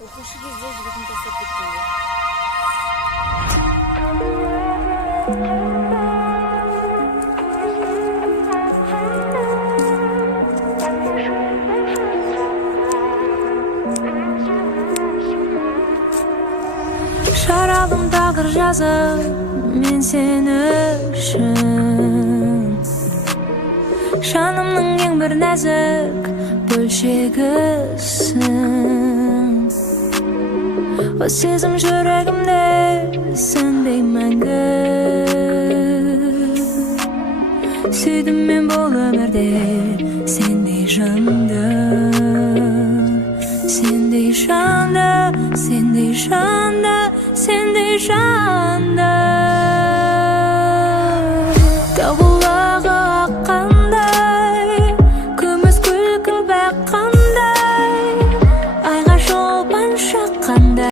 Оқушы кезде жүрегім тастап кеткенде. Шаралым тағдыр жазып, мен сені үшін жанымның ең бір нәзік бөлшегісің. О сезім жүрегімде сөнбей мәңгі. Сүйдім мен бұл өмірде сендей жанды, сендей жанды, сендей жанды, сендей жанды.